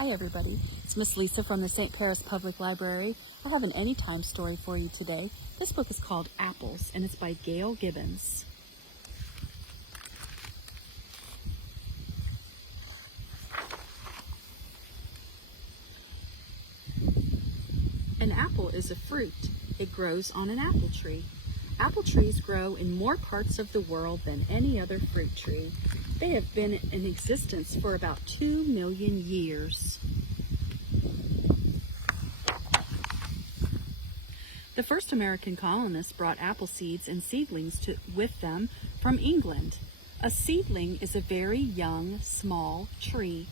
Hi everybody, it's Miss Lisa from the St. Paris Public Library. I have an anytime story for you today. This book is called Apples and it's by Gail Gibbons. An apple is a fruit. It grows on an apple tree. Apple trees grow in more parts of the world than any other fruit tree. They have been in existence for about 2 million years. The first American colonists brought apple seeds and seedlings with them from England. A seedling is a very young, small tree.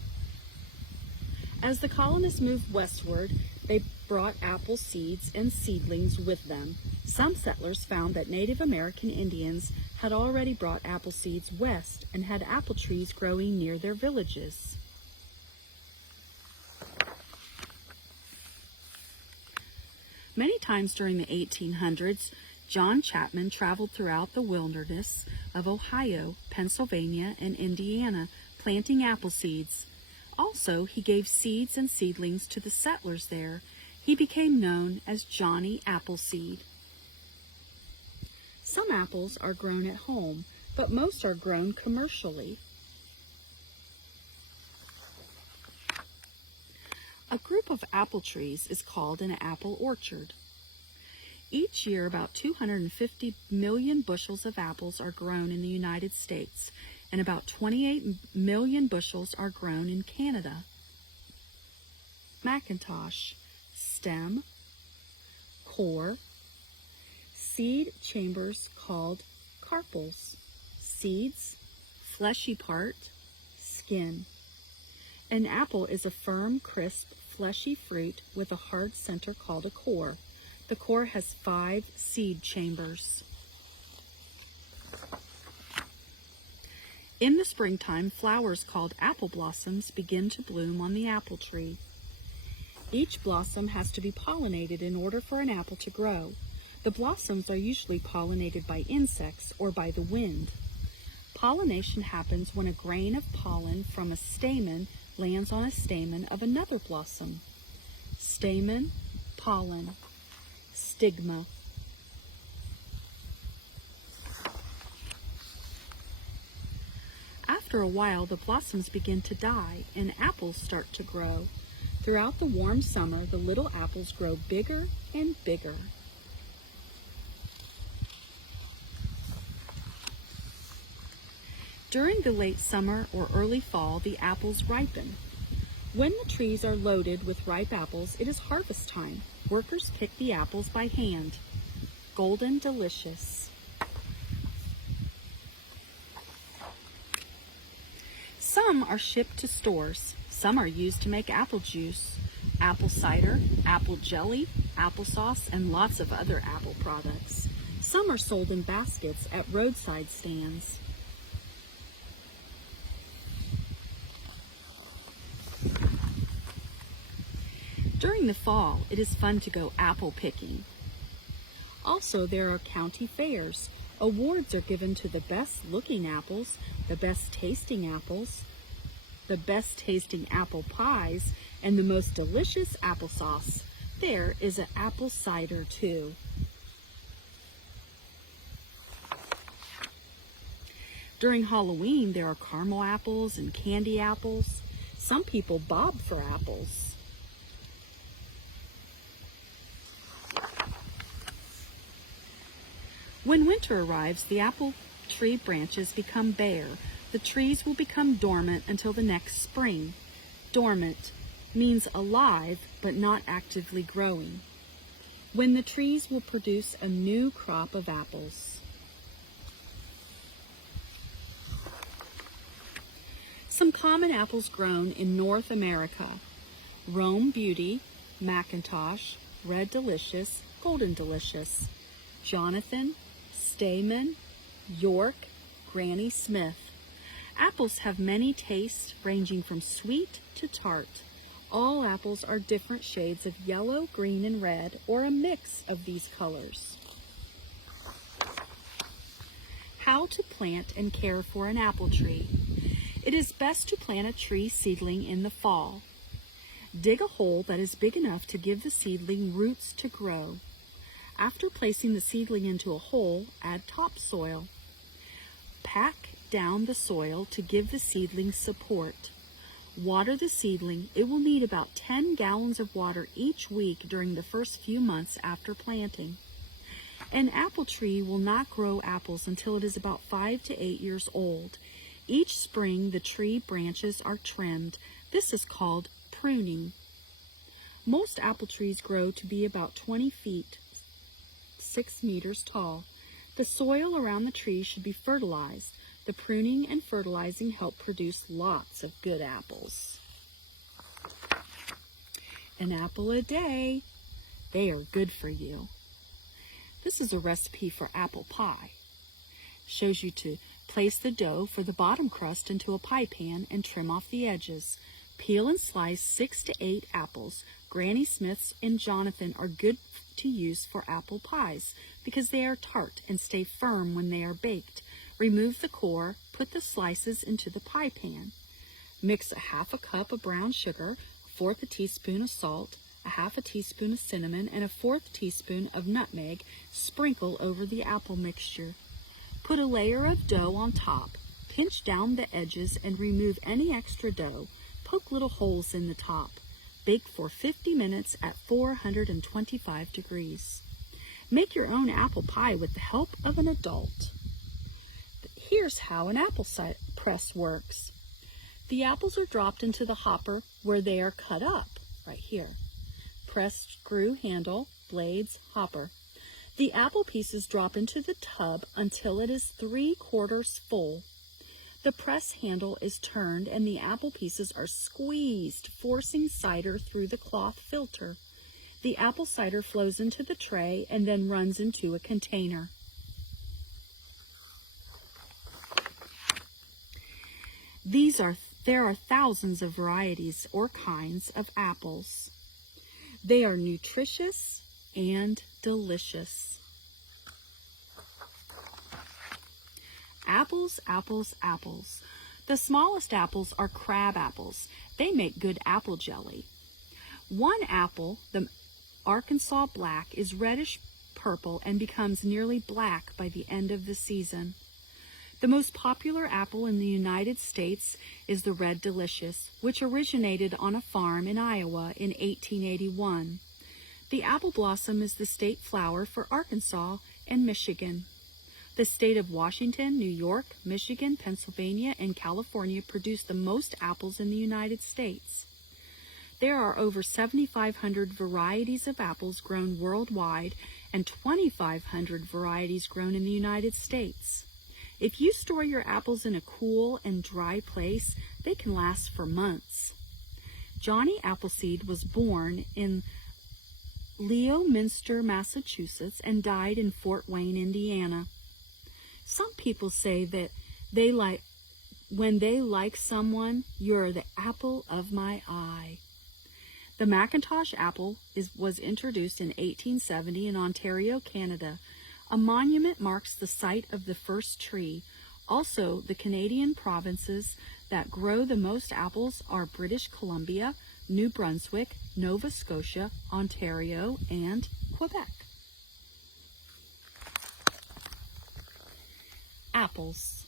As the colonists moved westward, they brought apple seeds and seedlings with them. Some settlers found that Native American Indians had already brought apple seeds west and had apple trees growing near their villages. Many times during the 1800s, John Chapman traveled throughout the wilderness of Ohio, Pennsylvania, and Indiana, planting apple seeds. Also, he gave seeds and seedlings to the settlers there. He became known as Johnny Appleseed. Some apples are grown at home, but most are grown commercially. A group of apple trees is called an apple orchard. Each year, about 250 million bushels of apples are grown in the United States, and about 28 million bushels are grown in Canada. Macintosh, stem, core, seed chambers called carpels, seeds, fleshy part, skin. An apple is a firm, crisp, fleshy fruit with a hard center called a core. The core has 5 seed chambers. In the springtime, flowers called apple blossoms begin to bloom on the apple tree. Each blossom has to be pollinated in order for an apple to grow. The blossoms are usually pollinated by insects or by the wind. Pollination happens when a grain of pollen from a stamen lands on a stamen of another blossom. Stamen, pollen, stigma. After a while, the blossoms begin to die and apples start to grow. Throughout the warm summer, the little apples grow bigger and bigger. During the late summer or early fall, the apples ripen. When the trees are loaded with ripe apples, it is harvest time. Workers pick the apples by hand. Golden delicious. Some are shipped to stores. Some are used to make apple juice, apple cider, apple jelly, applesauce, and lots of other apple products. Some are sold in baskets at roadside stands. During the fall, it is fun to go apple picking. Also, there are county fairs. Awards are given to the best looking apples, the best tasting apples, the best tasting apple pies, and the most delicious applesauce. There is an apple cider too. During Halloween, there are caramel apples and candy apples. Some people bob for apples. When winter arrives, the apple tree branches become bare. The trees will become dormant until the next spring. Dormant means alive but not actively growing, when the trees will produce a new crop of apples. Some common apples grown in North America: Rome Beauty, Macintosh, Red Delicious, Golden Delicious, Jonathan, Stamen, York, Granny Smith. Apples have many tastes, ranging from sweet to tart. All apples are different shades of yellow, green, and red, or a mix of these colors. How to plant and care for an apple tree. It is best to plant a tree seedling in the fall. Dig a hole that is big enough to give the seedling roots to grow. After placing the seedling into a hole, add topsoil. Pack down the soil to give the seedling support. Water the seedling. It will need about 10 gallons of water each week during the first few months after planting. An apple tree will not grow apples until it is about 5 to 8 years old. Each spring, the tree branches are trimmed. This is called pruning. Most apple trees grow to be about 20 feet, 6 meters tall. The soil around the tree should be fertilized. The pruning and fertilizing help produce lots of good apples. An apple a day. They are good for you. This is a recipe for apple pie. Shows you to place the dough for the bottom crust into a pie pan and trim off the edges. Peel and slice 6 to 8 apples. Granny Smith's and Jonathan are good to use for apple pies because they are tart and stay firm when they are baked. Remove the core, put the slices into the pie pan. Mix a half a cup of brown sugar, a fourth a teaspoon of salt, a half a teaspoon of cinnamon, and a fourth teaspoon of nutmeg. Sprinkle over the apple mixture. Put a layer of dough on top. Pinch down the edges and remove any extra dough. Poke little holes in the top. Bake for 50 minutes at 425 degrees. Make your own apple pie with the help of an adult. Here's how an apple press works. The apples are dropped into the hopper where they are cut up, right here. Press screw handle, blades, hopper. The apple pieces drop into the tub until it is 3/4 full. The press handle is turned and the apple pieces are squeezed, forcing cider through the cloth filter. The apple cider flows into the tray and then runs into a container. There are thousands of varieties or kinds of apples. They are nutritious and delicious. Apples, apples, apples. The smallest apples are crab apples. They make good apple jelly. One apple, the Arkansas Black, is reddish purple and becomes nearly black by the end of the season. The most popular apple in the United States is the Red Delicious, which originated on a farm in Iowa in 1881. The apple blossom is the state flower for Arkansas and Michigan. The state of Washington, New York, Michigan, Pennsylvania, and California produce the most apples in the United States. There are over 7,500 varieties of apples grown worldwide and 2,500 varieties grown in the United States. If you store your apples in a cool and dry place, they can last for months. Johnny Appleseed was born in Leominster, Massachusetts, and died in Fort Wayne, Indiana. Some people say that when they like someone, you're the apple of my eye. The Macintosh apple was introduced in 1870 in Ontario, Canada. A monument marks the site of the first tree. Also, the Canadian provinces that grow the most apples are British Columbia, New Brunswick, Nova Scotia, Ontario, and Quebec. Apples.